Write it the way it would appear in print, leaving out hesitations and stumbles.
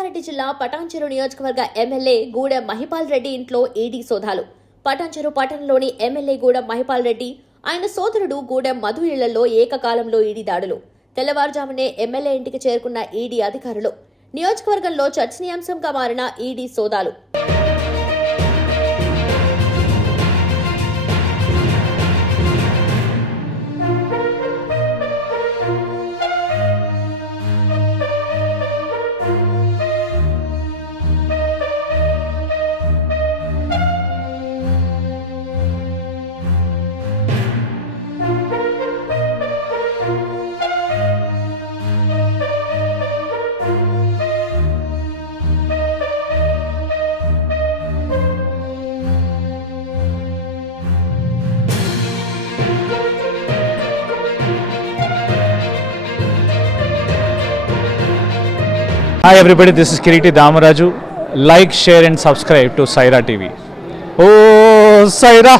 రంగారెడ్డి జిల్లా పటాన్చెరు నియోజకవర్గ ఎమ్మెల్యే గూడెం మహిపాల్ రెడ్డి ఇంట్లో ఈడీ సోదాలు. పటాన్చెరు పట్టణంలోని ఎమ్మెల్యే గూడెం మహిపాల్ రెడ్డి, ఆయన సోదరుడు గూడెం మధు ఇళ్లలో ఏకకాలంలో ఈడీ దాడులు. తెల్లవారుజామునే ఎమ్మెల్యే ఇంటికి చేరుకున్న ఈడీ అధికారులు. నియోజకవర్గంలో చర్చనీయాంశంగా మారిన ఈడీ సోదాలు. Hi everybody, this is Kiriti Damaraju. Like, share and subscribe to Saira TV. Oh, Saira!